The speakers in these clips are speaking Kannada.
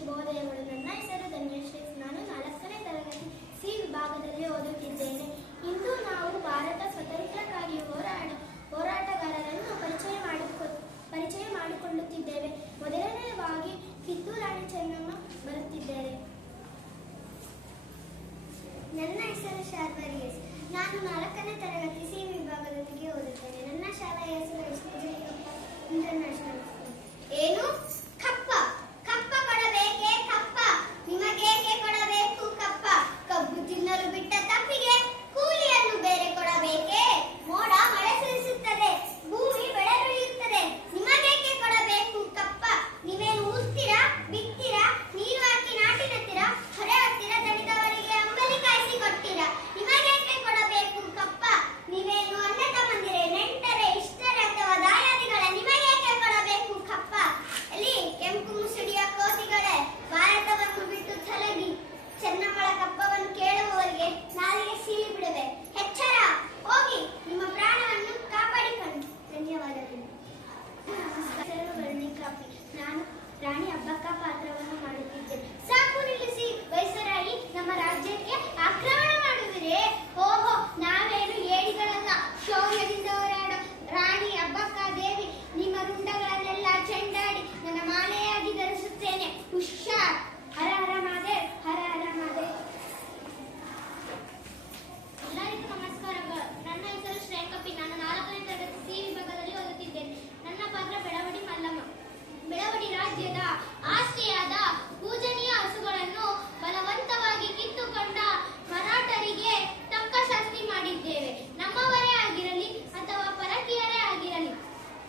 ಶುಭೋದಯಗಳು. ನನ್ನ ಹೆಸರು ಧನ್ಯಶ್ರೀ. ನಾನು 4ನೇ ತರಗತಿ ಸಿ ವಿಭಾಗದಲ್ಲಿ ಓದುತ್ತಿದ್ದೇನೆ. ಇಂದು ನಾವು ಭಾರತ ಸ್ವಾತಂತ್ರ್ಯಕ್ಕಾಗಿ ಹೋರಾಟಗಾರರನ್ನು ಪರಿಚಯ ಮಾಡಿಕೊಳ್ಳುತ್ತಿದ್ದೇವೆ. ಮೊದಲನೆಯದಾಗಿ ಕಿತ್ತೂರು ರಾಣಿ ಚೆನ್ನಮ್ಮ ಬರುತ್ತಿದ್ದಾರೆ. ನನ್ನ ಹೆಸರು ಶಾರ್ವರಿ ಎಸ್. ನಾನು 4ನೇ ತರಗತಿ ಸಿ ವಿಭಾಗದೊಂದಿಗೆ ಓದುತ್ತೇನೆ. ನನ್ನ ಶಾಲೆಯ ಹೆಸರು ಎಸ್.ಡಿ.ಜೆ.ಕಪ್ಪ ಇಂಟರ್ನ್ಯಾಷನಲ್ ಸ್ಕೂಲ್. ಏನು? ಕಪ್ಪ ಕಪ್ಪ ಕೊಡಬೇಕೇ? ಕಪ್ಪ ನಿಮಗೇಕೆ ಕೊಡಬೇಕು ಕಪ್ಪ? ಕಬ್ಬು ತಿನ್ನಲು ಬಿಟ್ಟ ತಪ್ಪಿಗೆ ಕೂಲಿಯನ್ನು ಬೇರೆ ಕೊಡಬೇಕೇ? ಮೋಡ ಮಳೆ ಸುರಿಸುತ್ತದೆ, ಭೂಮಿ ಬೆಳೆ ಬೆಳೆಯುತ್ತದೆ, ನಿಮಗೇಕೆ ಕೊಡಬೇಕು ಕಪ್ಪ? ನೀವೇನು ಊದ್ತೀರಾ, ಬಿತ್ತೀರಾ, ನೀರು ಹಾಕಿ ನಾಟಿ ನೆತ್ತೀರಾ, ಹೊರೆ ಹತ್ತಿರ ದಣಿದವರಿಗೆ ಅಂಬಲಿ ಕಾಯಿಸಿ ಕೊಡ್ತೀರಾ? ನಿಮಗೇಕೆ ಕೊಡಬೇಕು ಕಪ್ಪ? ನೀವೇನು ಅಣ್ಣ ತಮ್ಮಂದಿರೇ, ನೆಂಟರೇ, ಇಷ್ಟರೇ ಅಥವಾ ದಾಯಾದಿಗಳೇ, ನಿಮಗೇಕೆ ಕೊಡಬೇಕು ಕಪ್ಪ? ಅಲ್ಲಿ ಕೆಂಪು ಮುಸುಡಿಯ ಕೋತಿಗಳೇ, ಭಾರತವನ್ನು ಬಿಟ್ಟು ತೊಲಗಿ. ಚೆನ್ನಮ್ಮಳ ಕಪ್ಪವನ್ನು ಕೇಳುವವರಿಗೆ ನಾಲಿಗೆ ಸೀಳಿ ಬಿಡುವೆ. ಎಚ್ಚರ, ಹೋಗಿ ನಿಮ್ಮ ಪ್ರಾಣವನ್ನು ಕಾಪಾಡಿಕೊಂಡು. ಧನ್ಯವಾದಗಳು. ವರ್ಣಿಕಾಪಿ. ನಾನು ರಾಣಿ ಅಬ್ಬಕ್ಕ ಪಾತ್ರವನ್ನು ಮಾಡುತ್ತಿದ್ದೇನೆ. ಸಾಕು ನಿಲ್ಲಿಸಿ, ವೈಸರಾಯಿ, ನಮ್ಮ ರಾಜ್ಯಕ್ಕೆ ಆಕ್ರಮಣ ಮಾಡುವಿರೇ? ಓಹೋ, ನಾವೇನು ಏಡಿಗಳಲ್ಲ, ಶೌರ್ಯದಿಂದ ಹೋರಾಡೋ ರಾಣಿ ಅಬ್ಬಕ್ಕ ದೇವಿ. ನಿಮ್ಮ ರುಂಡಗಳನ್ನೆಲ್ಲ ಚೆಂಡಾಡಿ ನನ್ನ ಮಾಲೆಯಾಗಿ ಧರಿಸುತ್ತೇನೆ. ಹುಷಾರ್. ಹರ ಹರ ಮಾದೇವ್, ಹರ ಹರ ಮಾದೇವ್. ಎಲ್ಲರಿಗೂ ನಮಸ್ಕಾರಗಳು. ನನ್ನ ಹೆಸರು ಶ್ರೇಯಕಪ್ಪಿ. ನಾನು 4ನೇ ತರಗತಿ ಸಿ ವಿಭಾಗದಲ್ಲಿ ಓದುತ್ತಿದ್ದೇನೆ. ನನ್ನ ಪಾತ್ರ ಬೆಳವಡಿ ಮಲ್ಲಮ್ಮ. ಬೆಳವಡಿ ರಾಜ್ಯದ ಆಸ್ತಿಯಾದ ಪೂಜನೀಯ ಹಸುಗಳನ್ನು ಬಲವಂತವಾಗಿ ಕಿತ್ತುಕೊಂಡ ಮರಾಠರಿಗೆ ತಕ್ಕ ಶಾಸ್ತಿ ಮಾಡಿದ್ದೇವೆ. ನಮ್ಮವರೇ ಆಗಿರಲಿ ಅಥವಾ ಪರಕೀಯರೇ ಆಗಿರಲಿ,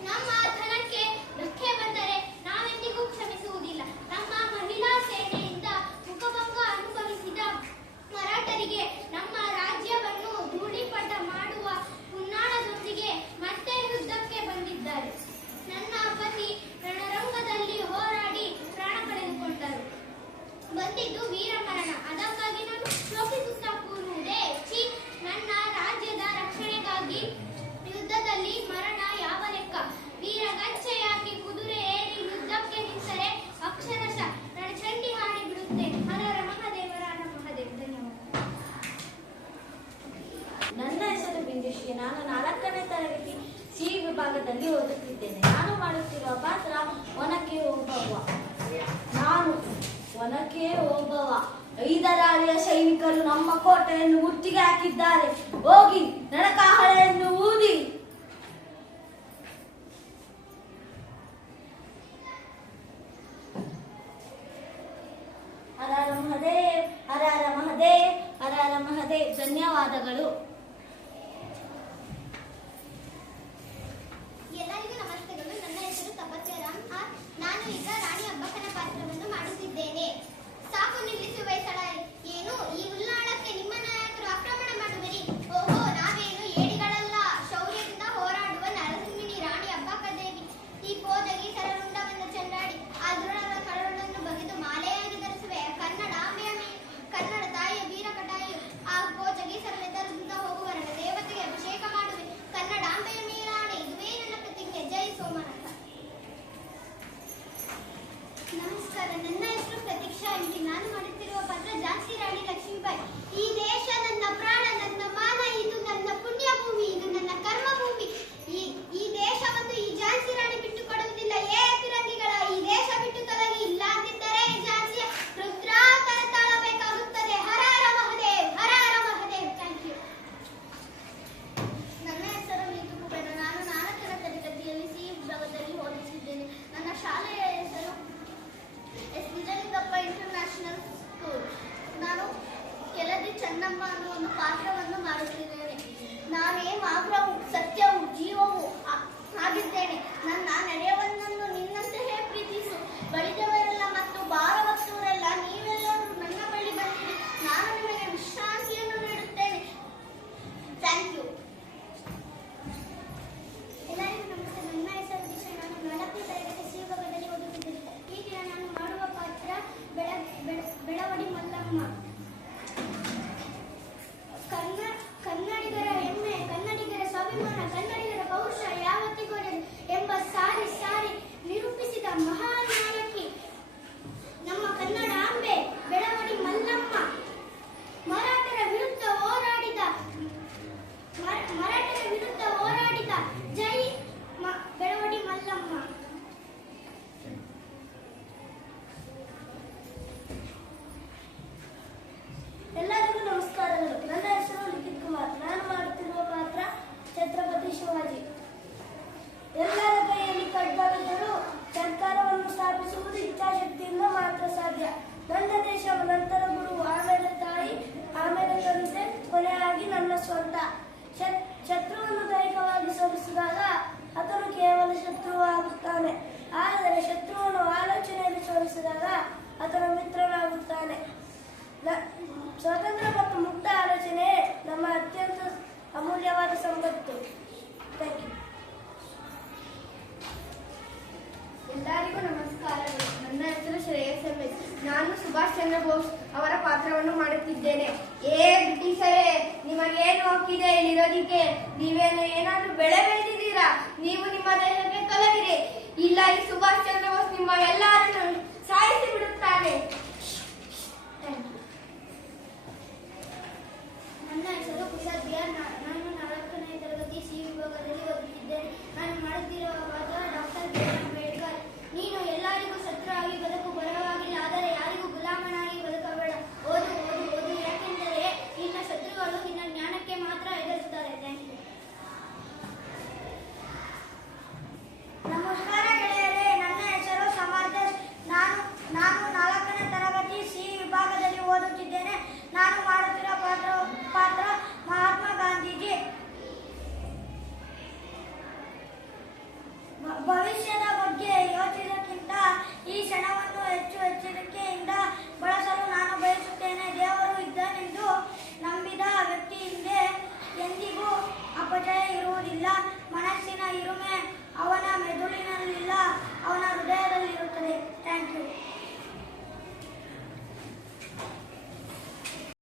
ನಮ್ಮ ಧನಕ್ಕೆ ಧಕ್ಕೆ ಬಂದರೆ ನಾವೆಂದಿಗೂ ಕ್ಷಮಿಸುವುದಿಲ್ಲ. ನಮ್ಮ ಮಹಿಳಾ ಸೇನೆಯಿಂದ ಮುಖಭಂಗ ಅನುಭವಿಸಿದ ಮರಾಠರಿಗೆ ನಮ್ಮ ರಾಜ್ಯವನ್ನು ಧೂಳಿಪಟ ಮಾಡುವ ಹುನ್ನಾರದೊಂದಿಗೆ ಮತ್ತೆ ಯುದ್ಧಕ್ಕೆ ಬಂದಿದ್ದಾರೆ. ನನ್ನ ಪತಿ ರಣರಂಗದಲ್ಲಿ ಹೋರಾಡಿ ಪ್ರಾಣ ಕಳೆದುಕೊಂಡರು. ಬಂದಿದ್ದು ವೀರಮರಣ. ಅದಕ್ಕಾಗಿ ನಾನು ಶೋಕಿಸುತ್ತಾ ಕೂರುವುದೇ? ಛೀ! ನನ್ನ ರಾಜ್ಯದ ರಕ್ಷಣೆಗಾಗಿ ಯುದ್ಧದಲ್ಲಿ ಮರಣ ಯಾವ ಲೆಕ್ಕ? ವೀರಗಚ್ಚೆ ಹಾಕಿ ಕುದುರೆ ಏರಿ ಯುದ್ಧಕ್ಕೆ ನಿಂತರೆ ಅಕ್ಷರಶಃ ನಾನು ಚಂಡಿ ಹಾಡಿ ಬಿಡುತ್ತೇನೆ. ಹರರ ಮಹಾದೇವರ ಮಹಾದೇವ್. ಧನ್ಯವಾದ. ನನ್ನ ಹೆಸರು ಬಿಂದುಶ್ರೀ. ನಾನು 4ನೇ ತರಗತಿ ಸಿ ವಿಭಾಗದಲ್ಲಿ ಓದುತ್ತಿದ್ದೇನೆ. ನಾನು ಮಾಡುತ್ತಿರುವ ಪಾತ್ರ ಒನಕೆ ಓಬವ್ವ. ನಾನು ಒನಕೆ ಓಬವ್ವ. ಐದರಾಳಿಯ ಸೈನಿಕರು ನಮ್ಮ ಕೋಟೆಯನ್ನು ಮುತ್ತಿಗೆ ಹಾಕಿದ್ದಾರೆ. ಹೋಗಿ ನಡಕಾಹಳೆಯನ್ನು ಊದಿ. ಹರ ಹರ ಮಹದೇವ್, ಹರ ಹರ ಮಹದೇವ್, ಹರ ಹರ ಮಹದೇವ್. ಧನ್ಯವಾದಗಳು. ಎಲ್ಲರಿಗೂ ನಮಸ್ತೆಗಳು. ನನ್ನ ಹೆಸರು ತಪಸ್ಯ ರಾಮ್ ಆರ್. ನಾನು ಈಗ ರಾಣಿ ಅಬ್ಬಕ್ಕನ ಪಾತ್ರವನ್ನು ಮಾಡುತ್ತಿದ್ದೇನೆ. ಸಾಕು ನಿಲ್ಲಿಸು ವೈಸಳಾಯಿ. ಏನು ಈ ಉಲ್ಲಾಳಕ್ಕೆ ನಿಮ್ಮ ನಾಯಕರು ಆಕ್ರಮಣ ಮಾಡುವಿರಿ? ಓಹೋ, ನಾವೇನು ಏಡಿಗಳಲ್ಲ, ಶೌರ್ಯದಿಂದ ಹೋರಾಡುವ ನರಸಿಂಹಿಣಿ ರಾಣಿ ಅಬ್ಬಕ್ಕ ದೇವಿ. ಈ ಪೋದಗಿ ಸರರುಂಡವನ್ನು ಚೆಂಡಾಡಿ ಆ ದೃಢದ ಕರಳನ್ನು ಬಗೆದು ಮಾಲೆಯಾಗಿ ಧರಿಸುವೆ. ಕನ್ನಡ ತಾಯಿಯ ವೀರ ಕಟಾಯು ಆ ಪೋಜಗಿ ಸರಳೆದರಿಂದ ಹೋಗುವರಗ ದೇವತೆಗೆ ಅಭಿಷೇಕ ಮಾಡುವೆ. ಕನ್ನಡಾಂಬೆಯ ಮೇಲಾಣೆ, ಇದುವೇ ನನ್ನ ಪ್ರತಿಜ್ಞೆ. ಜೈ ಸೋಮನಾಥ. ನಮಸ್ಕಾರ. ನನ್ನ ಹೆಸರು ಪ್ರತೀಕ್ಷಾ ಎಂಟಿ. ನಾನು ಮಾಡುತ್ತಿರುವ ಪಾತ್ರ ಝಾನ್ಸಿ ರಾಣಿ ಲಕ್ಷ್ಮೀಬಾಯಿ. ಈ ದೇಶ ನನ್ನ ಪ್ರಾಣ, ನನ್ನ ಮಾನ. ಇದು ನನ್ನ ಪುಣ್ಯ ಭೂಮಿ, ಇದು ನನ್ನ ಕರ್ಮ ಭೂಮಿ. ಈ ದೇಶವನ್ನು ಈ ಝಾನ್ಸಿ ರಾಣಿ ಬಿಟ್ಟು ಕೊಡುವುದಿಲ್ಲ. ಏ ಫಿರಂಗಿಗಳ, ಈ ದೇಶ ಬಿಟ್ಟು ತೊಲಗಿ. ಇಲ್ಲ ಅಂದಿದ್ದರೆ ಝಾನ್ಸಿಯ ರುದ್ರಾವತಾರ ತಾಳಬೇಕಾಗುತ್ತದೆ. ಹರ ಹರ ಮಹದೇವ್, ಹರ ಹರ ಮಹದೇವ್. Thank you. ನನ್ನ ಹೆಸರು ನೀತು ಕುಬೇರ. ನಾನು 4ನೇ ತರಗತಿಯಲ್ಲಿ ಸಿ ವಿಭಾಗದಲ್ಲಿ ಓದುತ್ತಿದ್ದೇನೆ. ನನ್ನ ಶಾಲೆಯ ಹೆಸರು ಎಸ್.ಡಿ.ಜೆ.ಕಪ್ಪ ಇಂಟರ್ನ್ಯಾಷನಲ್ ಸ್ಕೂಲ್. ನಾನು ಕೆಳದಿ ಚೆನ್ನಮ್ಮ ಸ್ವಾತಂತ್ರ್ಯ ಮತ್ತು ಮುಕ್ತ ಆಲೋಚನೆ ನಮ್ಮ ಅತ್ಯಂತ ಅಮೂಲ್ಯವಾದ ಸಂಪತ್ತು. Thank you. ಎಲ್ಲರಿಗೂ ನಮಸ್ಕಾರಗಳು. ನನ್ನ ಹೆಸರು ಶ್ರೇಯಸ್ ಎಂಎಸ್. ನಾನು ಸುಭಾಷ್ ಚಂದ್ರ ಬೋಸ್ ಅವರ ಪಾತ್ರವನ್ನು ಮಾಡುತ್ತಿದ್ದೇನೆ. ಬ್ರಿಟಿಷರೇ, ನಿಮಗೇನು ಹಕ್ಕಿದೆ ಇಲ್ಲಿರೋದಿಕ್ಕೆ? ನೀವೇನು ಏನಾದ್ರೂ ಬೆಳೆದಿದ್ದೀರಾ? ನೀವು ನಿಮ್ಮ ದೇಶಕ್ಕೆ ತೊಲಗಿರಿ. ಇಲ್ಲ, ಈ ಸುಭಾಷ್ ಚಂದ್ರ ಬೋಸ್ ನಿಮ್ಮ ಎಲ್ಲರನ್ನು